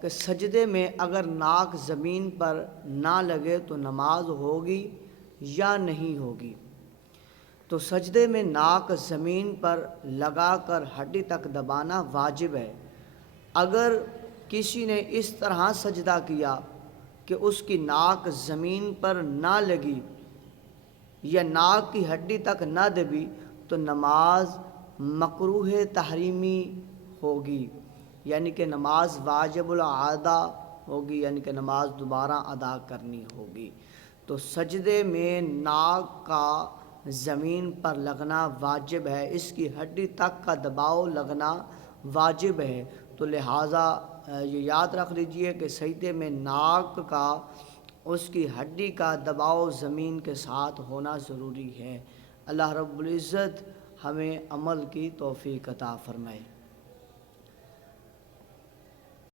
कि सजदे में अगर नाक ज़मीन पर ना लगे तो नमाज होगी या नहीं होगी। तो सजदे में नाक ज़मीन पर लगाकर हड्डी तक दबाना वाजिब है। अगर किसी ने इस तरह सजदा किया कि उसकी नाक ज़मीन पर ना लगी या नाक की हड्डी तक ना दबी तो नमाज मकरूह तहरीमी होगी, यानी कि नमाज वाजिबुल आदा होगी, यानी कि नमाज दोबारा अदा करनी होगी। तो सजदे में नाक का ज़मीन पर लगना वाजिब है, इसकी हड्डी तक का दबाव लगना वाजिब है। तो लिहाजा ये याद रख लीजिए कि सजदे में नाक का उसकी हड्डी का दबाव ज़मीन के साथ होना ज़रूरी है। अल्लाह रब्बुल इज़्ज़त हमें अमल की तौफ़ीक़ अता फ़रमाए।